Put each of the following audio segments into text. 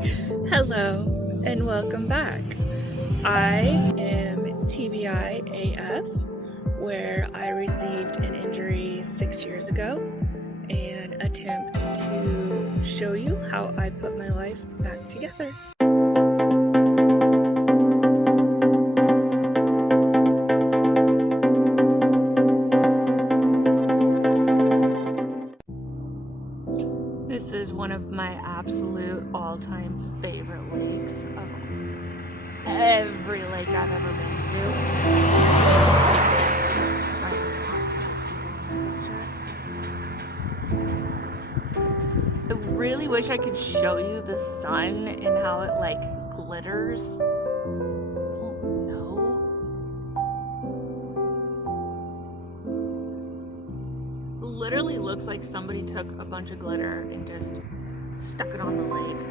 Hello and welcome back. I am TBI AF, where I received an injury 6 years ago and attempt to show you how I put my life back together. This is one of my absolute all-time favorite lakes of every lake I've ever been to. I want to get people in the picture. I really wish I could show you the sun and how it glitters. Oh no. Literally looks like somebody took a bunch of glitter and just stuck it on the lake.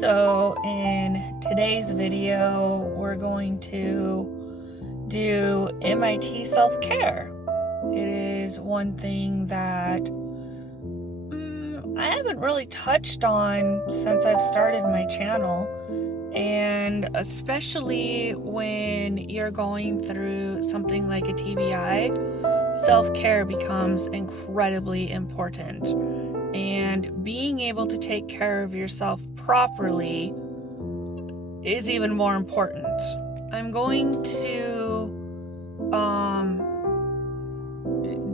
So in today's video, we're going to do MIT self-care. It is one thing that I haven't really touched on since I've started my channel, and especially when you're going through something like a TBI, self-care becomes incredibly important. And being able to take care of yourself properly is even more important. I'm going to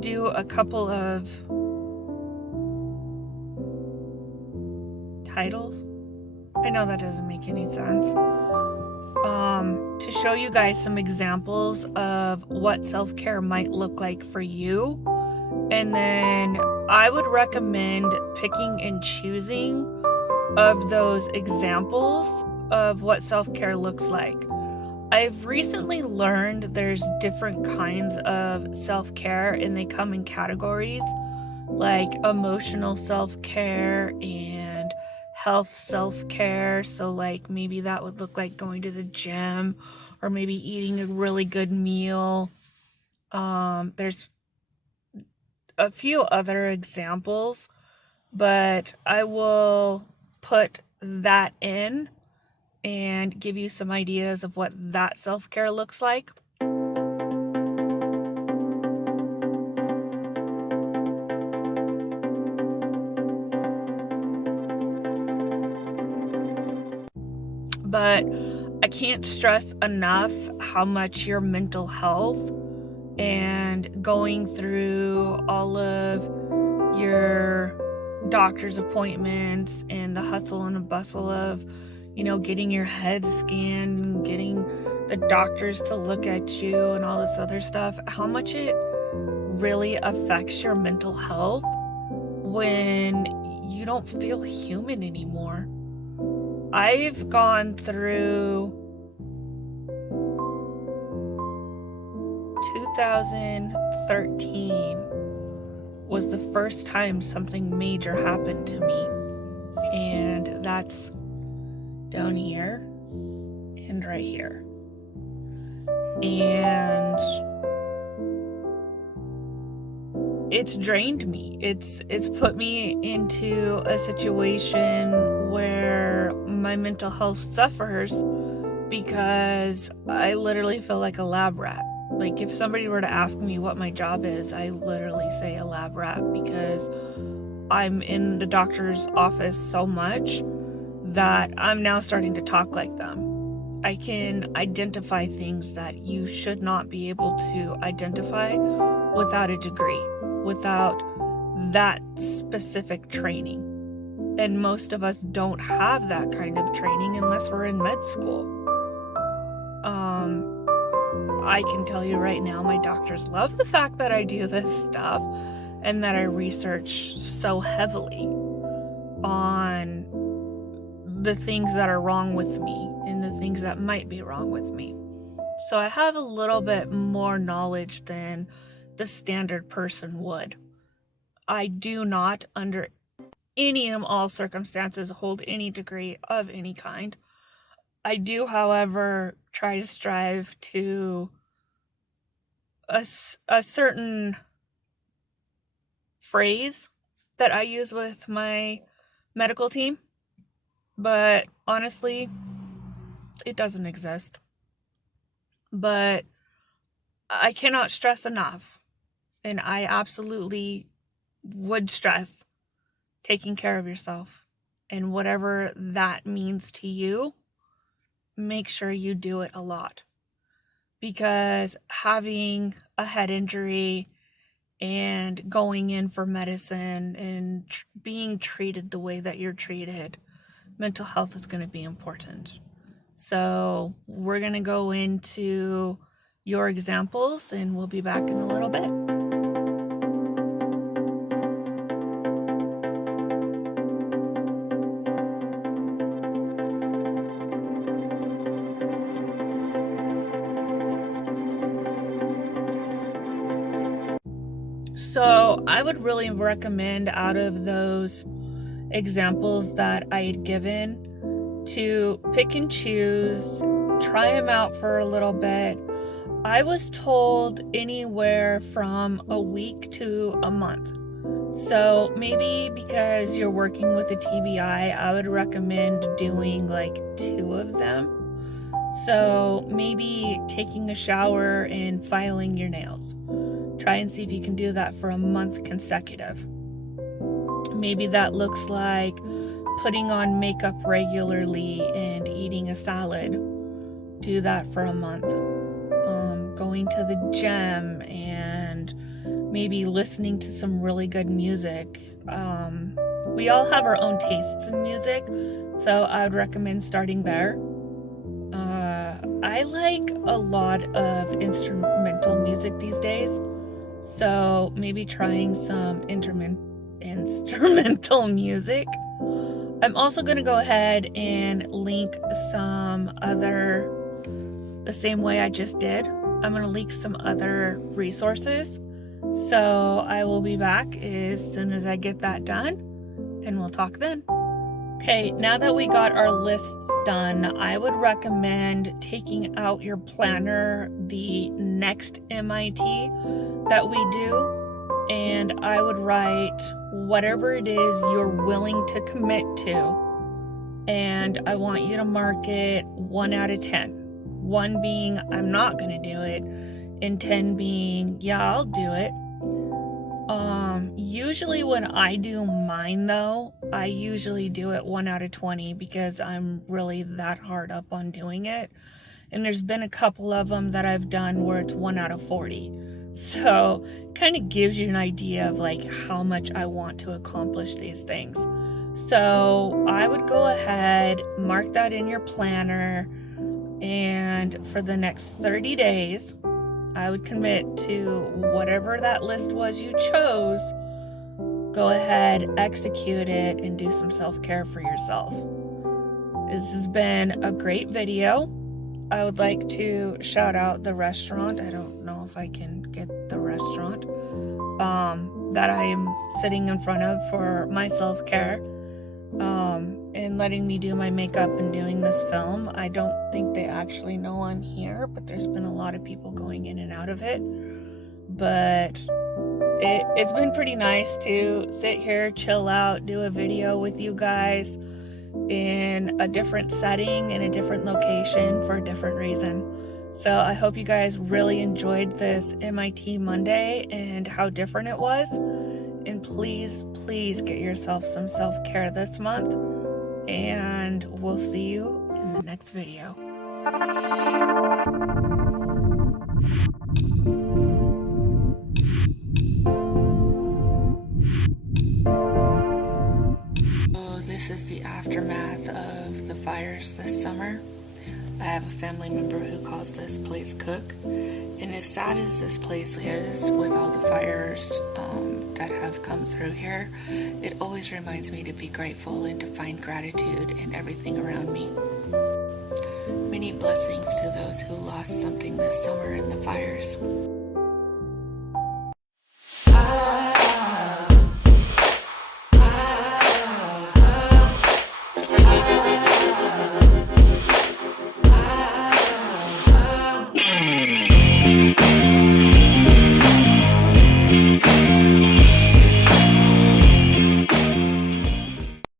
do a couple of titles. I know that doesn't make any sense. To show you guys some examples of what self-care might look like for you. And then I would recommend picking and choosing of those examples of what self-care looks like. I've recently learned there's different kinds of self-care, and they come in categories like emotional self-care and health self-care. So like maybe that would look like going to the gym or maybe eating a really good meal. There's a few other examples, but I will put that in and give you some ideas of what that self-care looks like. But I can't stress enough how much your mental health and going through all of your doctor's appointments and the hustle and the bustle of, getting your head scanned and getting the doctors to look at you and all this other stuff, how much it really affects your mental health when you don't feel human anymore. I've gone through 2013 was the first time something major happened to me, and that's down here and right here. And it's drained me. It's put me into a situation where my mental health suffers because I literally feel like a lab rat. Like if somebody were to ask me what my job is, I literally say a lab rat because I'm in the doctor's office so much that I'm now starting to talk like them. I can identify things that you should not be able to identify without a degree, without that specific training. And most of us don't have that kind of training unless we're in med school. I can tell you right now, my doctors love the fact that I do this stuff and that I research so heavily on the things that are wrong with me and the things that might be wrong with me. So I have a little bit more knowledge than the standard person would. I do not, under any and all circumstances, hold any degree of any kind. I do, however, try to strive to a certain phrase that I use with my medical team. But honestly, it doesn't exist. But I cannot stress enough, and I absolutely would stress taking care of yourself. And whatever that means to you, make sure you do it a lot. Because having a head injury and going in for medicine and being treated the way that you're treated, mental health is going to be important. So we're going to go into your examples and we'll be back in a little bit. So I would really recommend, out of those examples that I had given, to pick and choose, try them out for a little bit. I was told anywhere from a week to a month. So maybe because you're working with a TBI, I would recommend doing like 2 of them. So maybe taking a shower and filing your nails. Try and see if you can do that for a month consecutive. Maybe that looks like putting on makeup regularly and eating a salad. Do that for a month. Going to the gym and maybe listening to some really good music. We all have our own tastes in music, so I would recommend starting there. I like a lot of instrumental music these days, so maybe trying some instrumental music. I'm also going to go ahead and link some other, the same way I just did. I'm going to link some other resources. So I will be back as soon as I get that done, and we'll talk then. Okay, now that we got our lists done, I would recommend taking out your planner the next MIT that we do, and I would write whatever it is you're willing to commit to, and I want you to mark it 1 out of 10. 1 being, I'm not going to do it, and 10 being, yeah, I'll do it. Usually when I do mine though, I usually do it 1 out of 20 because I'm really that hard up on doing it. And there's been a couple of them that I've done where it's 1 out of 40. So kind of gives you an idea of like how much I want to accomplish these things. So I would go ahead, mark that in your planner, and for the next 30 days, I would commit to whatever that list was you chose. Go ahead, execute it, and do some self-care for yourself. This has been a great video. I would like to shout out the restaurant. I don't know if I can get the restaurant that I am sitting in front of for my self-care and letting me do my makeup and doing this film. I don't think they actually know I'm here, but there's been a lot of people going in and out of it. But it's been pretty nice to sit here, chill out, do a video with you guys in a different setting, in a different location for a different reason. So I hope you guys really enjoyed this MIT Monday and how different it was. And please, please get yourself some self-care this month. And we'll see you in the next video. So this is the aftermath of the fires this summer. I have a family member who calls this place Cook, and as sad as this place is with all the fires that have come through here, it always reminds me to be grateful and to find gratitude in everything around me. Many blessings to those who lost something this summer in the fires.